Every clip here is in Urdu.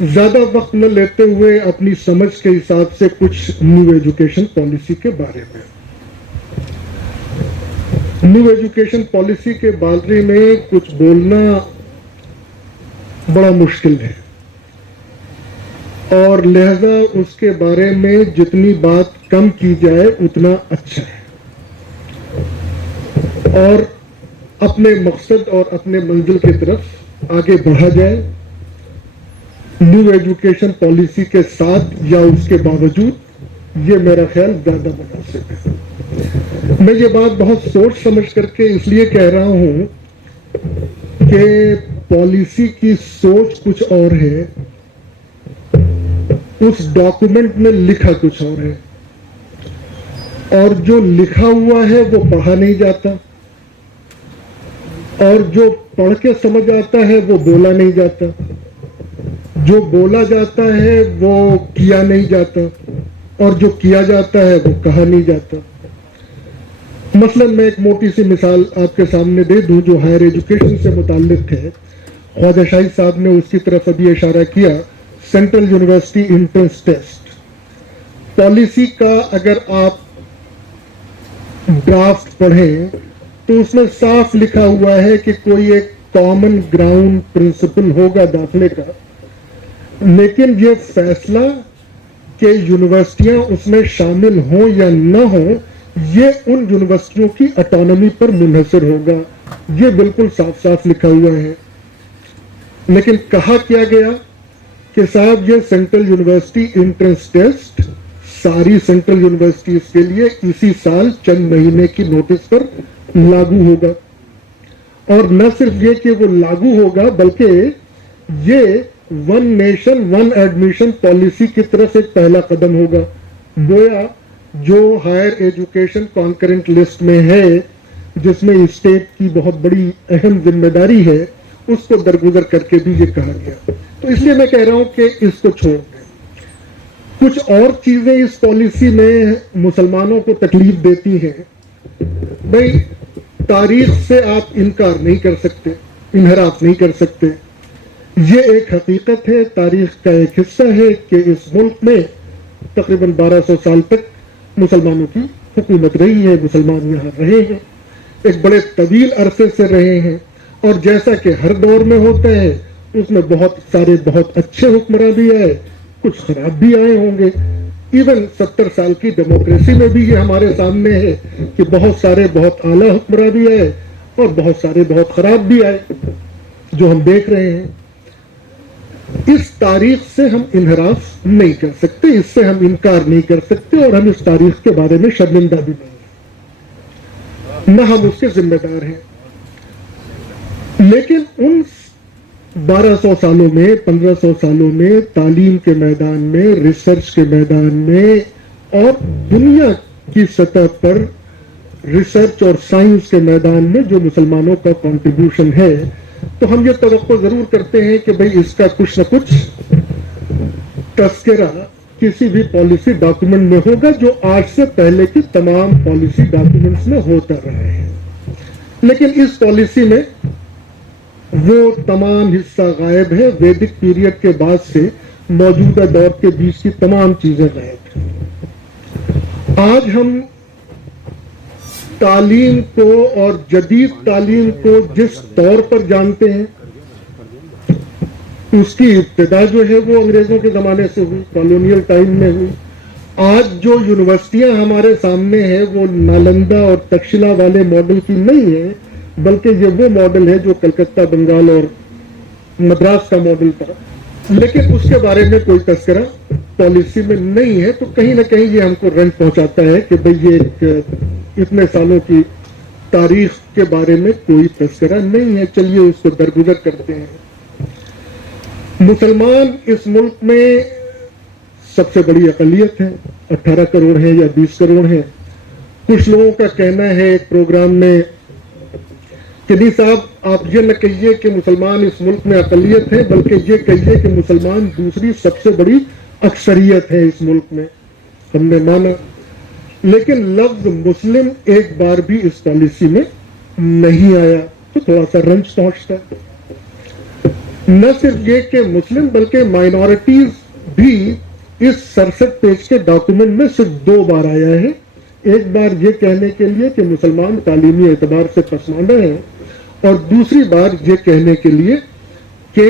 زیادہ وقت نہ لیتے ہوئے اپنی سمجھ کے حساب سے کچھ نیو ایجوکیشن پالیسی کے بارے میں. نیو ایجوکیشن پالیسی کے بارے میں کچھ بولنا بڑا مشکل ہے، اور لہذا اس کے بارے میں جتنی بات کم کی جائے اتنا اچھا ہے، اور اپنے مقصد اور اپنے منزل کی طرف آگے بڑھا جائے نیو ایجوکیشن پالیسی کے ساتھ یا اس کے باوجود. یہ میرا خیال زیادہ مناسب ہے. میں یہ بات بہت سوچ سمجھ کر کے اس لیے کہہ رہا ہوں کہ پالیسی کی سوچ کچھ اور ہے، اس ڈاکومنٹ میں لکھا کچھ اور ہے، اور جو لکھا ہوا ہے وہ پڑھا نہیں جاتا، اور جو پڑھ کے سمجھ آتا ہے وہ بولا نہیں جاتا، جو بولا جاتا ہے وہ کیا نہیں جاتا، اور جو کیا جاتا ہے وہ کہا نہیں جاتا. مثلا میں ایک موٹی سی مثال آپ کے سامنے دے دوں جو ہائر ایجوکیشن سے متعلق ہے. خواجہ شاہد صاحب نے اس کی طرف ابھی اشارہ کیا. Central university entrance test policy کا اگر آپ ڈرافٹ پڑھیں تو اس میں صاف لکھا ہوا ہے کہ کوئی ایک کامن گراؤنڈ پرنسپل ہوگا داخلے کا، لیکن یہ فیصلہ کہ یونیورسٹیاں اس میں شامل ہوں یا نہ ہوں یہ ان یونیورسٹیوں کی اٹانومی پر منحصر ہوگا. یہ بالکل صاف صاف لکھا ہوا ہے. لیکن کہا کیا گیا کہ صاحب یہ سینٹرل یونیورسٹی انٹرنس ٹیسٹ ساری سینٹرل یونیورسٹیز کے لیے اسی سال چند مہینے کی نوٹس پر لاگو ہوگا. اور نہ صرف یہ کہ وہ لاگو ہوگا بلکہ یہ one nation one admission policy کی طرف ایک پہلا قدم ہوگا. گویا جو ہائر ایجوکیشن کانکرنٹ لسٹ میں ہے جس میں اسٹیٹ کی بہت بڑی اہم ذمہ داری ہے اس کو درگزر کر کے بھی یہ کہا گیا. تو اس لیے میں کہہ رہا ہوں کہ اس کو چھوڑ دیں. کچھ اور چیزیں اس پالیسی میں مسلمانوں کو تکلیف دیتی ہیں. بھائی تاریخ سے آپ انکار نہیں کر سکتے، انحراف نہیں کر سکتے. یہ ایک حقیقت ہے، تاریخ کا ایک حصہ ہے کہ اس ملک میں تقریباً 1200 سال تک مسلمانوں کی حکومت رہی ہے، مسلمان یہاں رہے ہیں، ایک بڑے طویل عرصے سے رہے ہیں. اور جیسا کہ ہر دور میں ہوتا ہے اس میں بہت سارے بہت اچھے حکمراں بھی آئے، کچھ خراب بھی آئے ہوں گے. ایون 70 سال کی ڈیموکریسی میں بھی یہ ہمارے سامنے ہے کہ بہت سارے بہت اعلیٰ حکمراں بھی آئے اور بہت سارے بہت خراب بھی آئے جو ہم دیکھ رہے ہیں. اس تاریخ سے ہم انحراف نہیں کر سکتے، اس سے ہم انکار نہیں کر سکتے، اور ہم اس تاریخ کے بارے میں شرمندہ بھی نہیں ہیں، نہ ہم اس کے ذمہ دار ہیں. لیکن ان 1200 سالوں میں 1500 سالوں میں تعلیم کے میدان میں، ریسرچ کے میدان میں اور دنیا کی سطح پر ریسرچ اور سائنس کے میدان میں جو مسلمانوں کا کنٹریبیوشن ہے، تو ہم یہ توقع ضرور کرتے ہیں کہ بھئی اس کا کچھ نہ کچھ تذکرہ کسی بھی پالیسی ڈاکومنٹ میں ہوگا جو آج سے پہلے کی تمام پالیسی ڈاکومنٹس میں ہوتا رہا ہے. لیکن اس پالیسی میں وہ تمام حصہ غائب ہے. ویدک پیریڈ کے بعد سے موجودہ دور کے بیچ کی تمام چیزیں غائب ہیں. آج ہم تعلیم کو اور جدید تعلیم کو جس طور پر جانتے ہیں اس کی ابتدا جو ہے وہ انگریزوں کے زمانے سے ہوئی، کالونیل ٹائم میں ہوئی. آج جو یونیورسٹیاں ہمارے سامنے ہیں وہ نالندہ اور تکشلا والے ماڈل کی نہیں ہے، بلکہ یہ وہ ماڈل ہے جو کلکتہ، بنگال اور مدراس کا ماڈل تھا. لیکن اس کے بارے میں کوئی تذکرہ پالیسی میں نہیں ہے. تو کہیں نہ کہیں یہ ہم کو رنج پہنچاتا ہے کہ بھئی یہ اتنے سالوں کی تاریخ کے بارے میں کوئی تذکرہ نہیں ہے. چلیے اس کو درگزر کرتے ہیں. مسلمان اس ملک میں سب سے بڑی اقلیت ہے، 18 کروڑ ہیں یا 20 کروڑ ہیں. کچھ لوگوں کا کہنا ہے ایک پروگرام میں کہ نہیں صاحب آپ یہ نہ کہیے کہ مسلمان اس ملک میں اقلیت ہے، بلکہ یہ کہیے کہ مسلمان دوسری سب سے بڑی اکثریت ہے اس ملک میں. ہم نے مانا، لیکن لفظ مسلم ایک بار بھی اس پالیسی میں نہیں آیا، تو تھوڑا سا رنج پہنچتا ہے. نہ صرف یہ کہ مسلم بلکہ مائنورٹیز بھی اس 67 پیج کے ڈاکومنٹ میں صرف 2 بار آیا ہے. ایک بار یہ کہنے کے لیے کہ مسلمان تعلیمی اعتبار سے پسماندہ ہیں، اور دوسری بار یہ کہنے کے لیے کہ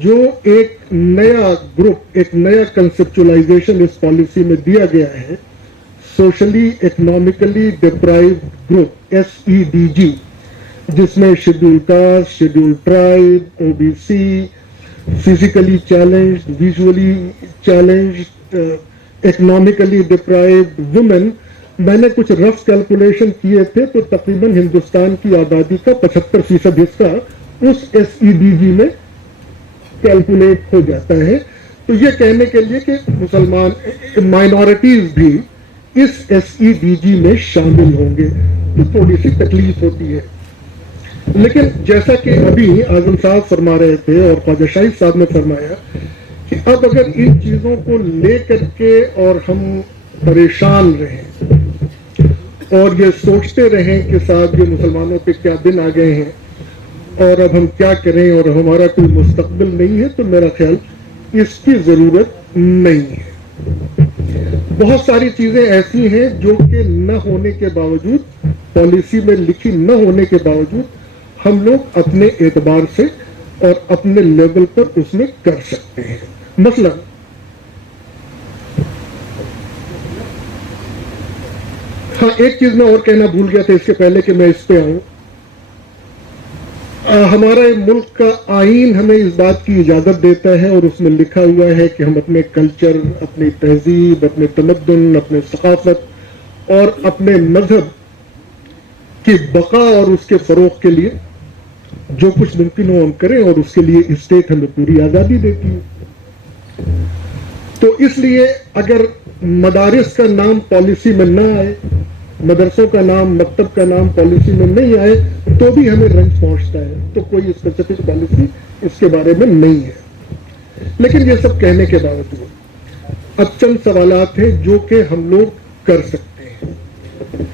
جو ایک نیا گروپ، ایک نیا کنسپچولائزیشن اس پالیسی میں دیا گیا ہے، socially economically deprived group SEDG، جس میں schedule caste, schedule tribe, OBC، physically challenged, visually challenged, economically deprived women. میں نے کچھ رف کیلکولیشن کیے تھے تو تقریباً ہندوستان کی آبادی کا 75% حصہ اس SEDG میں کیلکولیٹ ہو جاتا ہے. تو یہ کہنے کے لیے کہ مسلمان مائنورٹیز بھی اس SEDG میں شامل ہوں گے تو تھوڑی سی تکلیف ہوتی ہے. لیکن جیسا کہ ابھی اعظم صاحب فرما رہے تھے اور خواجہ شاہد صاحب نے فرمایا کہ اب اگر ان چیزوں کو لے کر کے اور ہم پریشان رہیں اور یہ سوچتے رہیں کہ صاحب یہ مسلمانوں پہ کیا دن آ گئے ہیں اور اب ہم کیا کریں اور ہمارا کوئی مستقبل نہیں ہے، تو میرا خیال اس کی ضرورت نہیں ہے. بہت ساری چیزیں ایسی ہیں جو کہ نہ ہونے کے باوجود، پالیسی میں لکھی نہ ہونے کے باوجود، ہم لوگ اپنے اعتبار سے اور اپنے لیول پر اس میں کر سکتے ہیں. مثلا ہاں، ایک چیز میں اور کہنا بھول گیا تھا اس کے پہلے کہ میں اس پہ آؤں. ہمارا ملک کا آئین ہمیں اس بات کی اجازت دیتا ہے اور اس میں لکھا ہوا ہے کہ ہم اپنے کلچر، اپنی تہذیب، اپنے تمدن، اپنے ثقافت اور اپنے مذہب کی بقا اور اس کے فروغ کے لیے جو کچھ ممکن ہو ہم کریں، اور اس کے لیے اسٹیٹ ہمیں پوری آزادی دیتی ہے. تو اس لیے اگر مدارس کا نام پالیسی میں نہ آئے، مدرسوں کا نام، مکتب کا نام پالیسی میں نہیں آئے، تو بھی ہمیں رنج پہنچتا ہے. تو کوئی اسپیسیفک پالیسی اس کے بارے میں نہیں ہے. لیکن یہ سب کہنے کے باوجود اب چند سوالات ہیں جو کہ ہم لوگ کر سکتے ہیں.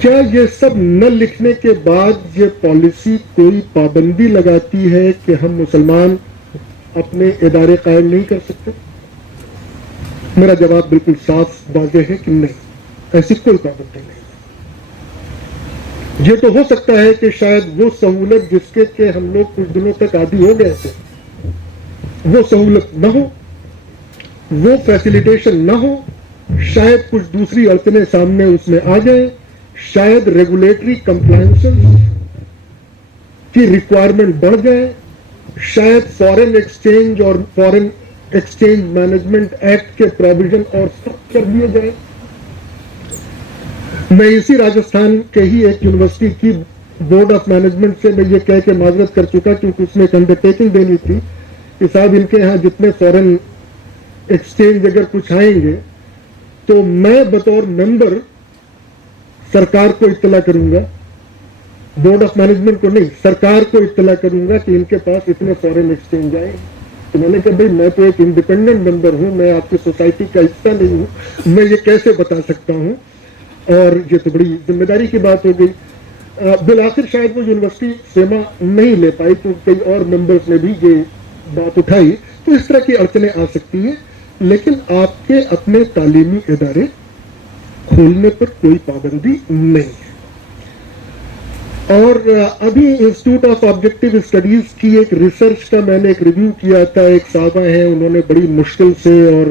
کیا یہ سب نہ لکھنے کے بعد یہ پالیسی کوئی پابندی لگاتی ہے کہ ہم مسلمان اپنے ادارے قائم نہیں کر سکتے؟ میرا جواب بالکل صاف واضح ہے کہ نہیں، ایسی کوئی پابندی نہیں. یہ تو ہو سکتا ہے کہ شاید وہ سہولت جس کے کہ ہم لوگ کچھ دنوں تک عادی ہو گئے تھے، وہ سہولت نہ ہو، وہ فیسیلیٹیشن نہ ہو، شاید کچھ دوسری اڑچنیں سامنے اس میں آ جائیں، شاید ریگولیٹری کمپلائنس کی ریکوائرمنٹ بڑھ جائے، شاید فارن ایکسچینج اور فارن ایکسچینج مینجمنٹ ایکٹ کے پروویژن اور سخت کر دیے جائیں. میں اسی راجستھان کے ہی ایک یونیورسٹی کی بورڈ آف مینجمنٹ سے میں یہ کہہ کے معذرت کر چکا، کیونکہ اس میں ایک انڈرٹیکنگ دینی تھی کہ صاحب ان کے یہاں جتنے فارن ایکسچینج اگر کچھ آئیں گے تو میں بطور ممبر سرکار کو اطلاع کروں گا، بورڈ آف مینجمنٹ کو نہیں، سرکار کو اطلاع کروں گا کہ ان کے پاس اتنے فارن ایکسچینج آئے. تو میں نے کہا بھائی میں تو ایک انڈیپینڈنٹ ممبر ہوں، میں آپ کی سوسائٹی کا حصہ نہیں ہوں، میں یہ کیسے بتا سکتا ہوں؟ اور یہ تو بڑی ذمہ داری کی بات ہو گئی. بالآخر شاید وہ یونیورسٹی سیما نہیں لے پائی تو کئی اور ممبرز نے بھی یہ بات اٹھائی. تو اس طرح کی اڑچنیں آ سکتی ہیں، لیکن آپ کے اپنے تعلیمی ادارے کھولنے پر کوئی پابندی نہیں ہے. اور ابھی انسٹیٹیوٹ آف آبجیکٹیو اسٹڈیز کی ایک ریسرچ کا میں نے ایک ریویو کیا تھا. ایک صاحبہ ہیں، انہوں نے بڑی مشکل سے اور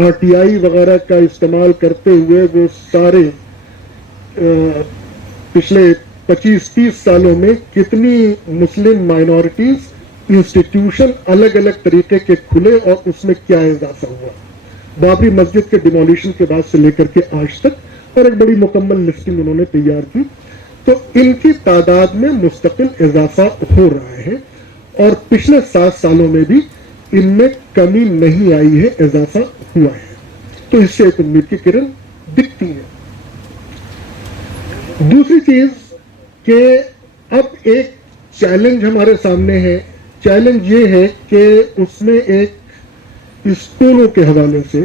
RTI وغیرہ کا استعمال کرتے ہوئے وہ سارے پچھلے 25-30 سالوں میں کتنی مسلم مائنورٹیز انسٹیٹیوشن الگ الگ طریقے کے کھلے اور اس میں کیا اضافہ ہوا، بابری مسجد کے ڈیمولیشن کے بعد سے لے کر کے آج تک، اور ایک بڑی مکمل لسٹنگ انہوں نے تیار کی. تو ان کی تعداد میں مستقل اضافہ ہو رہا ہے اور پچھلے 7 سالوں میں بھی ان میں کمی نہیں آئی ہے، اضافہ ہوا ہے. تو اس سے ایک امید کی کرن دکھتی ہے. دوسری چیز کہ اب ایک چیلنج ہمارے سامنے ہے. چیلنج یہ ہے کہ اس میں ایک اسکولوں کے حوالے سے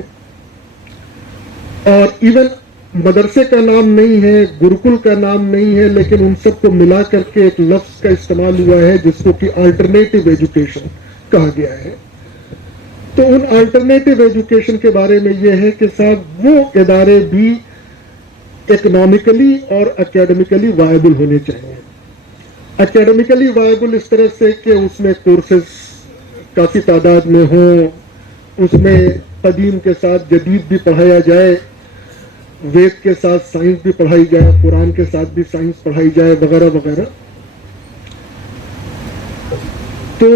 اور ایون مدرسے کا نام نہیں ہے, گروکل کا نام نہیں ہے, لیکن ان سب کو ملا کر کے ایک لفظ کا استعمال ہوا ہے جس کو کہ آلٹرنیٹو ایجوکیشن کہا گیا ہے. تو ان آلٹرنیٹو ایجوکیشن کے بارے میں یہ ہے کہ صاحب وہ ادارے بھی اکنامکلی اور اکیڈمیکلی وائبل ہونے چاہیے. اکیڈمیکلی وائبل اس طرح سے کہ اس میں کورسز کافی تعداد میں ہوں, اس میں قدیم کے ساتھ جدید بھی پڑھایا جائے, وید کے ساتھ سائنس بھی پڑھائی جائے, قرآن کے ساتھ بھی سائنس پڑھائی جائے, وغیرہ وغیرہ. تو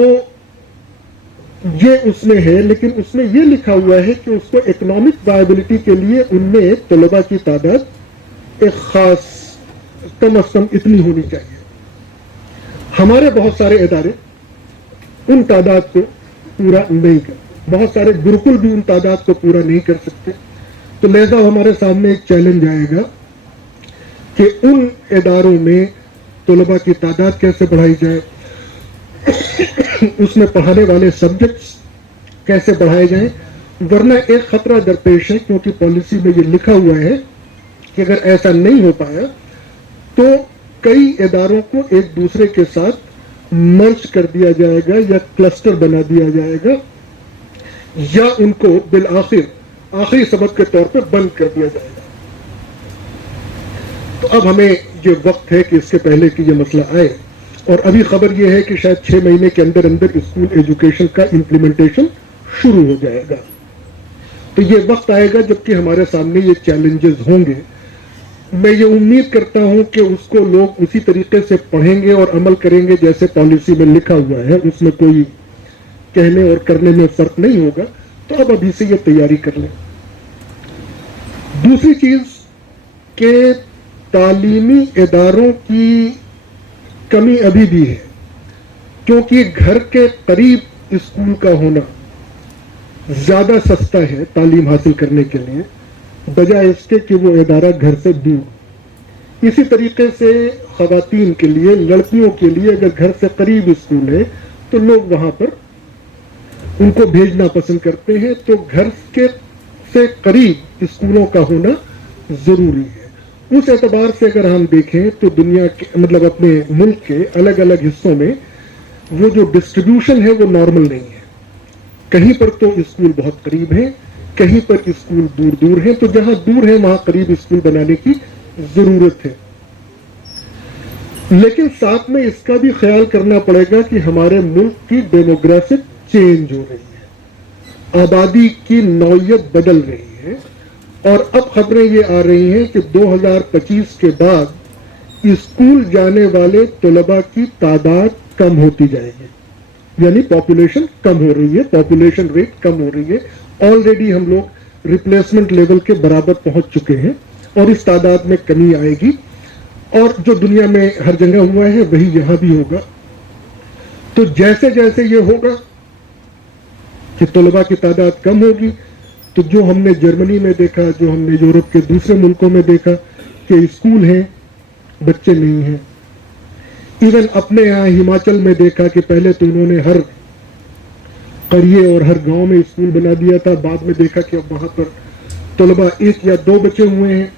یہ اس میں ہے, لیکن اس میں یہ لکھا ہوا ہے کہ اس کو اکنامک وائبلٹی کے لیے ان میں طلباء کی تعداد ایک خاص کم از کم اتنی ہونی چاہیے. ہمارے بہت سارے ادارے ان تعداد کو پورا نہیں کر, بہت سارے گروکل بھی ان تعداد کو پورا نہیں کر سکتے. تو لہذا ہمارے سامنے ایک چیلنج آئے گا کہ ان اداروں میں طلباء کی تعداد کیسے بڑھائی جائے, اس میں پڑھانے والے سبجیکٹس کیسے بڑھائے جائیں. ورنہ ایک خطرہ درپیش ہے, کیونکہ پالیسی میں یہ لکھا ہوا ہے کہ اگر ایسا نہیں ہو پایا تو کئی اداروں کو ایک دوسرے کے ساتھ مرج کر دیا جائے گا یا کلسٹر بنا دیا جائے گا, یا ان کو بالآخر آخری سبق کے طور پر بند کر دیا جائے گا. تو اب ہمیں یہ وقت ہے کہ اس کے پہلے کہ یہ مسئلہ آئے, اور ابھی خبر یہ ہے کہ شاید 6 مہینے کے اندر اندر اسکول ایجوکیشن کا امپلیمنٹیشن شروع ہو جائے گا. تو یہ وقت آئے گا جبکہ ہمارے سامنے یہ چیلنجز ہوں گے. میں یہ امید کرتا ہوں کہ اس کو لوگ اسی طریقے سے پڑھیں گے اور عمل کریں گے جیسے پالیسی میں لکھا ہوا ہے, اس میں کوئی کہنے اور کرنے میں فرق نہیں ہوگا. تو اب ابھی سے یہ تیاری کر لیں. دوسری چیز کہ تعلیمی اداروں کی کمی ابھی بھی ہے, کیونکہ گھر کے قریب اسکول کا ہونا زیادہ سستا ہے تعلیم حاصل کرنے کے لیے بجائے اس کے کہ وہ ادارہ گھر سے دور. اسی طریقے سے خواتین کے لیے, لڑکیوں کے لیے اگر گھر سے قریب اسکول ہے تو لوگ وہاں پر ان کو بھیجنا پسند کرتے ہیں. تو گھر کے سے قریب اسکولوں کا ہونا ضروری ہے. اس اعتبار سے اگر ہم دیکھیں تو دنیا کے مطلب اپنے ملک کے الگ الگ حصوں میں وہ جو ڈسٹریبیوشن ہے وہ نارمل نہیں ہے. کہیں پر تو اسکول بہت قریب ہیں, کہیں پر اسکول دور دور ہیں. تو جہاں دور ہے وہاں قریب اسکول بنانے کی ضرورت ہے. لیکن ساتھ میں اس کا بھی خیال کرنا پڑے گا کہ ہمارے ملک کی ڈیموگرافک چینج ہو رہی ہے, آبادی کی نوعیت بدل رہی ہے, اور اب خبریں یہ آ رہی ہیں کہ 2025 کے بعد اسکول جانے والے طلباء کی تعداد کم ہوتی جائے گی. یعنی پاپولیشن کم ہو رہی ہے, پاپولیشن ریٹ کم ہو رہی ہے. آلریڈی ہم لوگ ریپلیسمنٹ لیول کے برابر پہنچ چکے ہیں اور اس تعداد میں کمی آئے گی, اور جو دنیا میں ہر جگہ ہوا ہے وہی یہاں بھی ہوگا. تو جیسے جیسے یہ ہوگا کہ طلباء کی تعداد کم ہوگی, تو جو ہم نے جرمنی میں دیکھا, جو ہم نے یورپ کے دوسرے ملکوں میں دیکھا کہ اسکول ہیں بچے نہیں ہیں. ایون اپنے یہاں ہماچل میں دیکھا کہ پہلے تو انہوں نے ہر قریے اور ہر گاؤں میں اسکول بنا دیا تھا, بعد میں دیکھا کہ اب وہاں پر طلباء 1 یا 2 بچے ہوئے ہیں.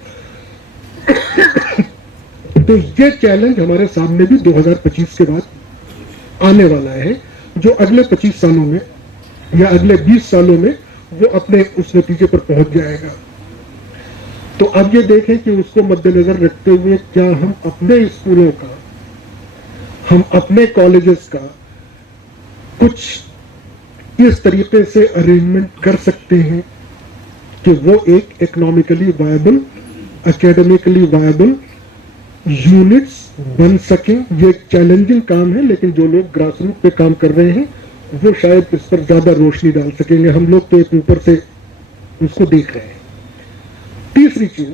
تو یہ چیلنج ہمارے سامنے بھی 2025 کے بعد آنے والا ہے, جو اگلے 25 سالوں میں یا اگلے 20 سالوں میں وہ اپنے اس نتیجے پر پہنچ جائے گا. تو اب یہ دیکھیں کہ اس کو مد نظر رکھتے ہوئے کیا ہم اپنے اسکولوں کا, ہم اپنے کالجز کا کچھ اس طریقے سے ارینجمنٹ کر سکتے ہیں کہ وہ ایک economically viable, academically viable units بن سکیں. یہ ایک چیلنجنگ کام ہے, لیکن جو لوگ گراس روٹ پہ کام کر رہے ہیں وہ شاید اس پر زیادہ روشنی ڈال سکیں گے. ہم لوگ تو ایک اوپر سے اس کو دیکھ رہے ہیں. تیسری چیز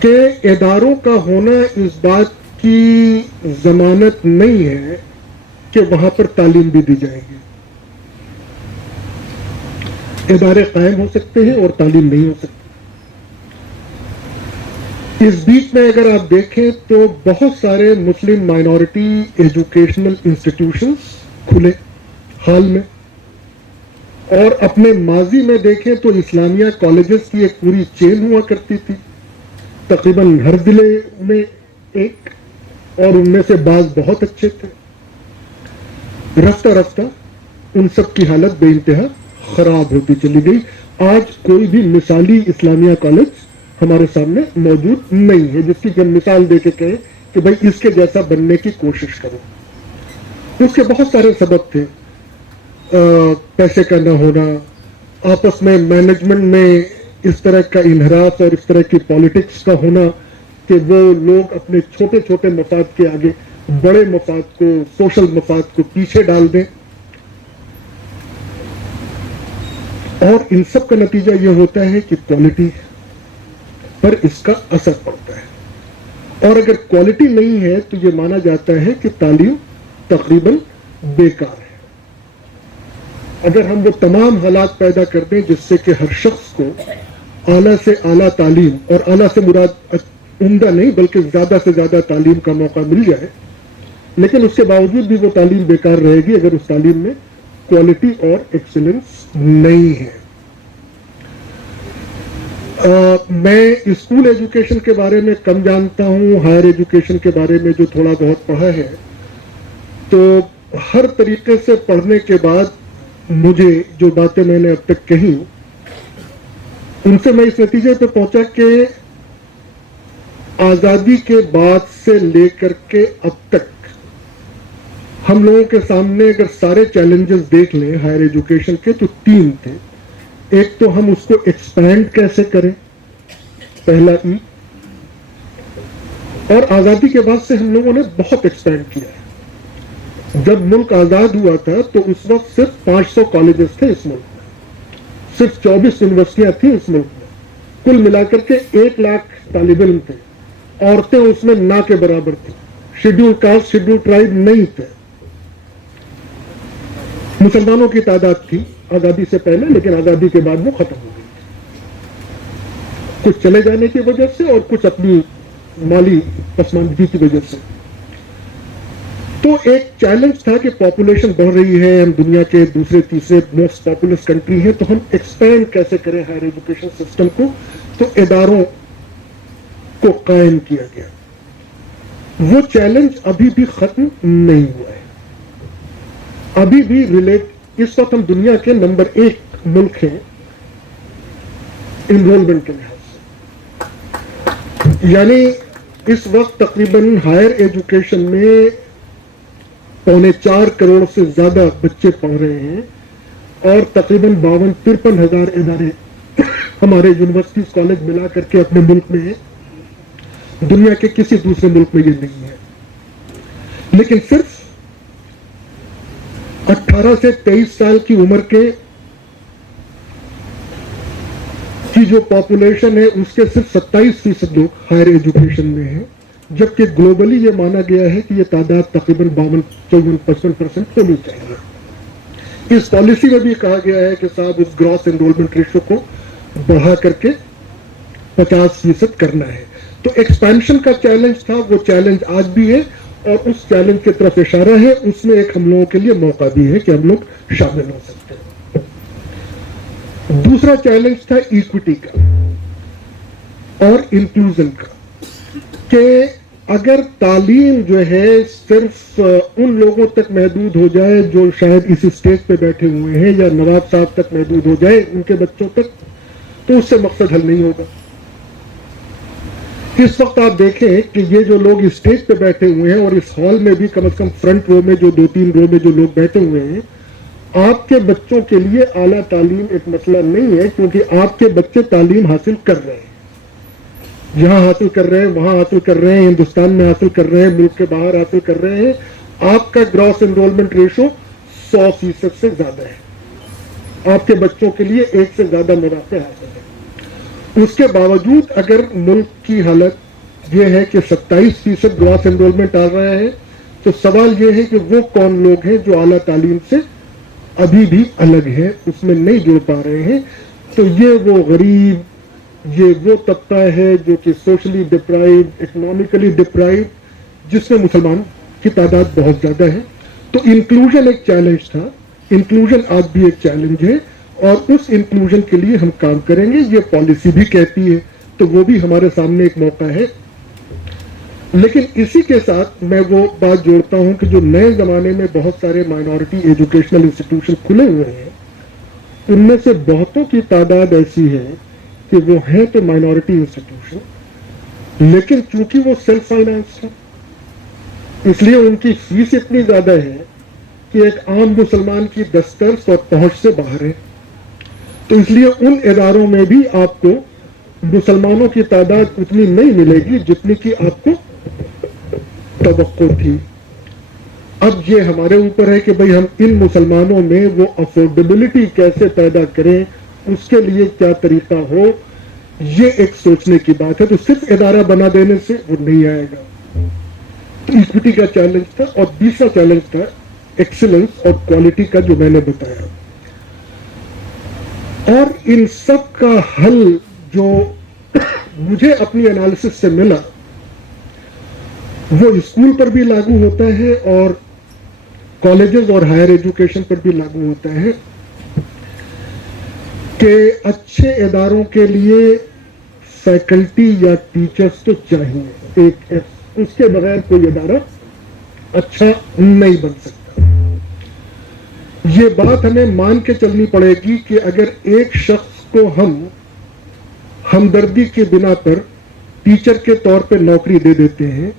کہ اداروں کا ہونا اس بات کی ضمانت نہیں ہے کہ وہاں پر تعلیم بھی دی جائے گی. ادارے قائم ہو سکتے ہیں اور تعلیم نہیں ہو سکتی. اس بیچ میں اگر آپ دیکھیں تو بہت سارے مسلم مائنورٹی ایجوکیشنل انسٹیٹیوشنز کھلے حال میں, اور اپنے ماضی میں دیکھیں تو اسلامیہ کالجز کی ایک پوری چین ہوا کرتی تھی، تقریباً ہر ضلع میں ایک، اور ان میں سے بعض بہت اچھے تھے. رفتہ رفتہ ان سب کی حالت بے انتہا خراب ہوتی چلی گئی. آج کوئی بھی مثالی اسلامیہ کالج ہمارے سامنے موجود نہیں ہے جس کی ہم مثال دے کے کہیں کہ بھائی اس کے جیسا بننے کی کوشش کرو. اس کے بہت سارے سبب تھے، پیسے کا نہ ہونا، آپس میں مینجمنٹ میں اس طرح کا انحراف اور اس طرح کی پالیٹکس کا ہونا کہ وہ لوگ اپنے چھوٹے چھوٹے مفاد کے آگے بڑے مفاد کو، سوشل مفاد کو پیچھے ڈال دیں. اور ان سب کا نتیجہ یہ ہوتا ہے کہ کوالٹی پر اس کا اثر پڑتا ہے. اور اگر کوالٹی نہیں ہے تو یہ مانا جاتا ہے کہ تعلیم تقریباً بیکار ہے. اگر ہم وہ تمام حالات پیدا کر دیں جس سے کہ ہر شخص کو اعلیٰ سے اعلیٰ تعلیم، اور اعلیٰ سے مراد عمدہ نہیں بلکہ زیادہ سے زیادہ تعلیم کا موقع مل جائے، لیکن اس کے باوجود بھی وہ تعلیم بیکار رہے گی اگر اس تعلیم میں کوالٹی اور ایکسیلنس نہیں ہے. میں اسکول ایجوکیشن کے بارے میں کم جانتا ہوں، ہائر ایجوکیشن کے بارے میں جو تھوڑا بہت پڑھا ہے، تو ہر طریقے سے پڑھنے کے بعد مجھے جو باتیں میں نے اب تک کہی ان سے میں اس نتیجے پہ پہنچا کہ آزادی کے بعد سے لے کر کے اب تک ہم لوگوں کے سامنے اگر سارے چیلنجز دیکھ لیں ہائر ایجوکیشن کے تو 3 تھے. ایک تو ہم اس کو ایکسپینڈ کیسے کریں، پہلا ای. اور آزادی کے بعد سے ہم لوگوں نے بہت ایکسپینڈ کیا ہے. جب ملک آزاد ہوا تھا تو اس وقت صرف 500 کالجز تھے اس ملک میں، صرف 24 یونیورسٹیاں تھیں اس ملک میں، کل ملا کر کے 1 لاکھ طالب علم تھے. عورتیں اس میں نہ کے برابر تھیں، شیڈول کاسٹ شیڈول ٹرائب نہیں تھے. مسلمانوں کی تعداد تھی آزادی سے پہلے، لیکن آزادی کے بعد وہ ختم ہو گئی، کچھ چلے جانے کی وجہ سے اور کچھ اپنی مالی پسماندگی کی وجہ سے. تو ایک چیلنج تھا کہ پاپولیشن بڑھ رہی ہے، ہم دنیا کے دوسرے تیسرے موسٹ پاپولس کنٹری ہیں، تو ہم ایکسپینڈ کیسے کریں ہائر ایجوکیشن سسٹم کو. تو اداروں کو قائم کیا گیا. وہ چیلنج ابھی بھی ختم نہیں ہوا ہے، ابھی بھی اس وقت ہم دنیا کے نمبر 1 ملک ہیں انرولمنٹ کے لحاظ سے. یعنی اس وقت تقریباً ہائر ایجوکیشن میں 4.25 کروڑ سے زیادہ بچے پڑھ رہے ہیں، اور تقریباً 52-53 ہزار ادارے ہمارے یونیورسٹیز کالج ملا کر کے اپنے ملک میں ہیں. دنیا کے کسی دوسرے ملک میں یہ نہیں ہے. لیکن صرف 18 سے 23 سال کی عمر کی جو پاپولیشن ہے اس کے صرف 27% لوگ ہائر ایجوکیشن میں ہیں، جبکہ گلوبلی یہ مانا گیا ہے کہ یہ تعداد تقریباً 52-54% ہونی چاہیے. اس پالیسی میں بھی کہا گیا ہے کہ صاحب اس گراس انرولمنٹ ریشو کو بڑھا کر کے 50% کرنا ہے. تو ایکسپینشن کا چیلنج تھا، وہ چیلنج آج بھی ہے، اور اس چیلنج کی طرف اشارہ ہے. اس میں ایک ہم لوگوں کے لیے موقع بھی ہے کہ ہم لوگ شامل ہو سکتے ہیں. دوسرا چیلنج تھا ایکوٹی کا اور انکلوژن کا، کہ اگر تعلیم جو ہے صرف ان لوگوں تک محدود ہو جائے جو شاید اس اسٹیج پہ بیٹھے ہوئے ہیں، یا نواب صاحب تک محدود ہو جائے ان کے بچوں تک، تو اس سے مقصد حل نہیں ہوگا. اس وقت آپ دیکھیں کہ یہ جو لوگ اسٹیج پہ بیٹھے ہوئے ہیں، اور اس ہال میں بھی کم از کم فرنٹ رو میں جو 2-3 رو میں جو لوگ بیٹھے ہوئے ہیں، آپ کے بچوں کے لیے اعلیٰ تعلیم ایک مسئلہ نہیں ہے، کیونکہ آپ کے بچے تعلیم حاصل کر رہے ہیں، یہاں حاصل کر رہے ہیں، وہاں حاصل کر رہے ہیں، ہندوستان میں حاصل کر رہے ہیں، ملک کے باہر حاصل کر رہے ہیں. آپ کا گراس انرولمنٹ ریشو 100% سے زیادہ ہے، آپ کے بچوں کے لیے 1 سے زیادہ مواقع حاصل ہے. اس کے باوجود اگر ملک کی حالت یہ ہے کہ 27% گراس انرولمنٹ آ رہا ہے، تو سوال یہ ہے کہ وہ کون لوگ ہیں جو اعلیٰ تعلیم سے ابھی بھی الگ ہیں، اس میں نہیں جڑ پا رہے ہیں. تو یہ وہ غریب، یہ وہ طبقہ ہے جو کہ سوشلی ڈپرائیوڈ، اکنامکلی ڈپرائیوڈ، جس میں مسلمان کی تعداد بہت زیادہ ہے. تو انکلوژن ایک چیلنج تھا، انکلوژن آج بھی ایک چیلنج ہے. اور اس انکلوژن کے لیے ہم کام کریں گے. یہ پالیسی بھی کہتی ہے, تو وہ بھی ہمارے سامنے ایک موقع ہے. لیکن اسی کے ساتھ میں وہ بات جوڑتا ہوں کہ جو نئے زمانے میں بہت سارے مائنورٹی ایجوکیشنل انسٹیٹیوشن کھلے ہوئے ہیں, ان میں سے بہتوں کی تعداد ایسی ہے کہ وہ ہیں تو مائنورٹی انسٹیٹیوشن, لیکن چونکہ وہ سیلف فائنانس ہیں, اس لیے ان کی فیس اتنی زیادہ ہے کہ ایک عام مسلمان کی دسترس اور پہنچ سے باہر ہے. تو اس لیے ان اداروں میں بھی آپ کو مسلمانوں کی تعداد اتنی نہیں ملے گی جتنی کہ آپ کو توقع تھی. اب یہ ہمارے اوپر ہے کہ بھئی ہم ان مسلمانوں میں وہ افورڈیبلٹی کیسے پیدا کریں, اس کے لیے کیا طریقہ ہو, یہ ایک سوچنے کی بات ہے. تو صرف ادارہ بنا دینے سے وہ نہیں آئے گا. تو ایکوٹی کا چیلنج تھا, اور دوسرا چیلنج تھا ایکسلنس اور کوالٹی کا جو میں نے بتایا. اور ان سب کا حل جو مجھے اپنی انالیسس سے ملا وہ اسکول پر بھی لاگو ہوتا ہے اور کالجز اور ہائر ایجوکیشن پر بھی لاگو ہوتا ہے کہ اچھے اداروں کے لیے فیکلٹی یا ٹیچرز تو چاہیے. اس کے بغیر کوئی ادارہ اچھا نہیں بن سکتا. یہ بات ہمیں مان کے چلنی پڑے گی کہ اگر ایک شخص کو ہم ہمدردی کے بنا پر ٹیچر کے طور پہ نوکری دے دیتے ہیں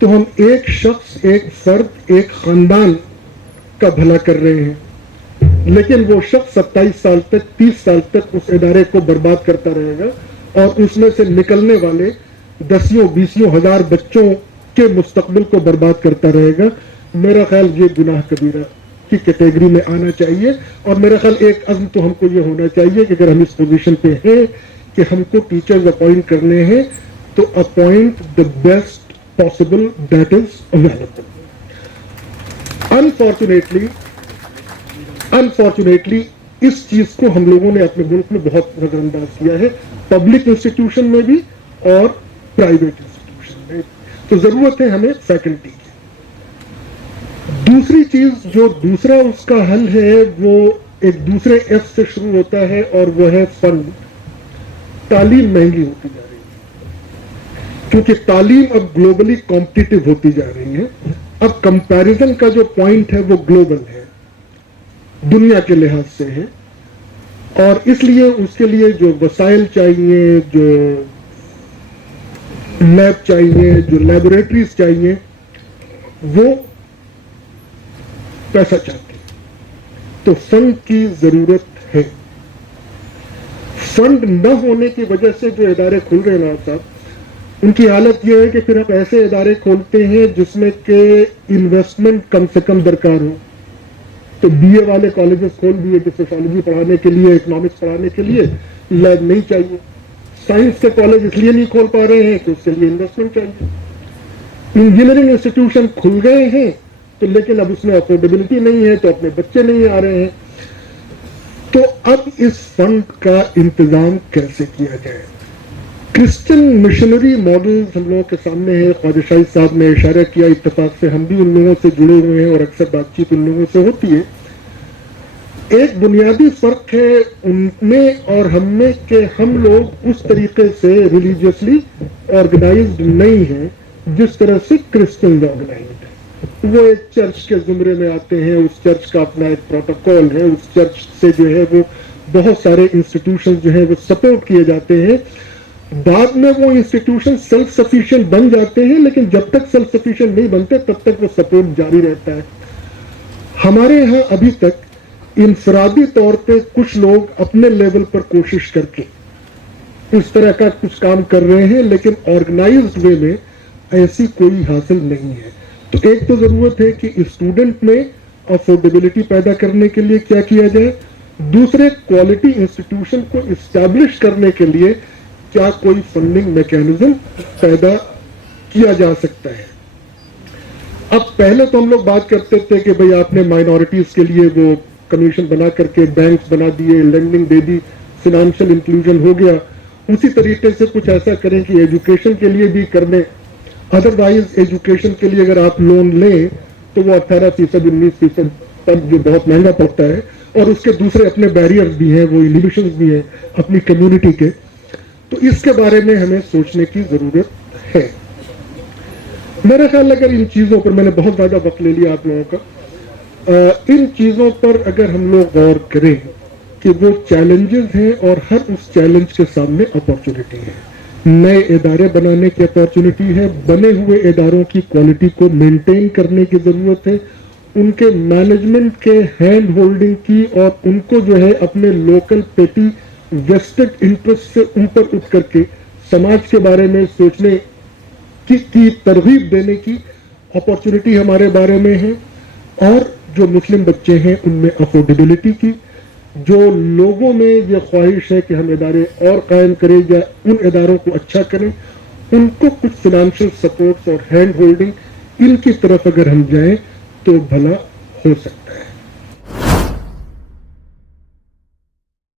تو ہم ایک شخص, ایک فرد, ایک خاندان کا بھلا کر رہے ہیں. لیکن وہ شخص 27 سال تک 30 سال تک اس ادارے کو برباد کرتا رہے گا اور اس میں سے نکلنے والے 10-20 ہزار بچوں کے مستقبل کو برباد کرتا رہے گا. میرا خیال یہ گناہ کبیرہ کی کیٹیگری میں آنا چاہیے. اور میرا خیال ایک عزم تو ہم کو یہ ہونا چاہیے کہ اگر ہم اس پوزیشن پہ ہیں کہ ہم کو ٹیچرز اپوائنٹ کرنے ہیں تو appoint the best possible that is available. Unfortunately اس چیز کو ہم لوگوں نے اپنے ملک میں بہت نظر انداز کیا ہے, پبلک انسٹیٹیوشن میں بھی اور پرائیویٹ انسٹیٹیوشن میں. تو ضرورت ہے ہمیں فیکلٹی کی. دوسری چیز جو دوسرا اس کا حل ہے وہ ایک دوسرے ایف سے شروع ہوتا ہے اور وہ ہے فنڈ. تعلیم مہنگی ہوتی جا رہی ہے کیونکہ تعلیم اب گلوبلی کمپٹیٹو ہوتی جا رہی ہے. اب کمپیریزن کا جو پوائنٹ ہے وہ گلوبل ہے, دنیا کے لحاظ سے ہے, اور اس لیے اس کے لیے جو وسائل چاہیے, جو لیب چاہیے, جو لیبوریٹریز چاہیے, وہ پیسہ چاہتے ہیں. تو فنڈ کی ضرورت ہے. فنڈ نہ ہونے کی وجہ سے جو ادارے کھل رہے ہیں نا صاحب, ان کی حالت یہ ہے کہ پھر ہم ایسے ادارے کھولتے ہیں جس میں کہ انویسٹمنٹ کم سے کم درکار ہو. تو بی اے والے کالجز کھول دیے کہ سوشالوجی پڑھانے کے لیے, اکنامکس پڑھانے کے لیے لیب نہیں چاہیے. سائنس کے کالج اس لیے نہیں کھول پا رہے ہیں کہ اس کے لیے انویسٹمنٹ چاہیے. انجینئرنگ انسٹیٹیوشن کھل گئے ہیں تو لیکن اب اس میں افورڈیبلٹی نہیں ہے تو اپنے بچے نہیں آ رہے ہیں. تو اب اس فنڈ کا انتظام کیسے کیا جائے؟ کرسچن مشنری ماڈل ہم لوگوں کے سامنے ہے. خواجہ شاہد صاحب نے اشارہ کیا, اتفاق سے ہم بھی ان لوگوں سے جڑے ہوئے ہیں اور اکثر بات چیت ان لوگوں سے ہوتی ہے. ایک بنیادی فرق ہے ان میں اور ہم میں کہ ہم لوگ اس طریقے سے ریلیجیسلی آرگنائزڈ نہیں ہیں جس طرح سے کرسچن آرگنائزڈ ہیں. وہ ایک چرچ کے زمرے میں آتے ہیں, اس چرچ کا اپنا ایک پروٹوکول ہے, اس چرچ سے جو ہے وہ بہت سارے انسٹیٹیوشن جو ہیں وہ سپورٹ کیے جاتے ہیں. بعد میں وہ انسٹیٹیوشن سیلف سفیشینٹ بن جاتے ہیں, لیکن جب تک سیلف سفیشینٹ نہیں بنتے تب تک وہ سپورٹ جاری رہتا ہے. ہمارے ہاں ابھی تک انفرادی طور پہ کچھ لوگ اپنے لیول پر کوشش کر کے اس طرح کا کچھ کام کر رہے ہیں, لیکن آرگنائزڈ وے میں ایسی کوئی حاصل نہیں ہے. تو ایک تو ضرورت ہے کہ اسٹوڈنٹ میں افورڈیبلٹی پیدا کرنے کے لیے کیا کیا جائے. دوسرے, کوالٹی انسٹیٹیوشن کو اسٹیبلش کرنے کے لیے کیا کوئی فنڈنگ میکینزم پیدا کیا جا سکتا ہے. اب پہلے تو ہم لوگ بات کرتے تھے کہ بھئی آپ نے مائنورٹیز کے لیے وہ کمیشن بنا کر کے بینکس بنا دیے, لینڈنگ دے دی, فنانشل انکلوژن ہو گیا. اسی طریقے سے کچھ ایسا کریں کہ ایجوکیشن کے لیے بھی کر دیں. ادروائز ایجوکیشن کے لیے اگر آپ لون لیں تو وہ 18% 19% پر جو بہت مہنگا پڑتا ہے, اور اس کے دوسرے اپنے بیریئرز بھی ہیں, وہ انہیبیشنز بھی ہیں اپنی کمیونٹی کے. تو اس کے بارے میں ہمیں سوچنے کی ضرورت ہے. میرا خیال اگر ان چیزوں پر, میں نے بہت زیادہ وقت لے لیا آپ لوگوں کا, ان چیزوں پر اگر ہم لوگ غور کریں کہ وہ چیلنجز ہیں اور ہر اس چیلنج کے سامنے اپارچونٹی ہے. نئے ادارے بنانے کی اپارچونٹی ہے, بنے ہوئے اداروں کی کوالٹی کو مینٹین کرنے کی ضرورت ہے, ان کے مینجمنٹ کے ہینڈ ہولڈنگ کی, اور ان کو جو ہے اپنے لوکل پیٹی ویسٹڈ انٹرسٹ سے اوپر اٹھ کر کے سماج کے بارے میں سوچنے کی ترغیب دینے کی اپارچونٹی ہمارے بارے میں ہے. اور جو مسلم بچے ہیں ان میں افورڈیبلٹی کی, جو لوگوں میں یہ خواہش ہے کہ ہم ادارے اور قائم کریں یا ان اداروں کو اچھا کریں, ان کو کچھ فنانشل سپورٹس اور ہینڈ ہولڈنگ ان کی طرف اگر ہم جائیں تو بھلا ہو سکتا ہے.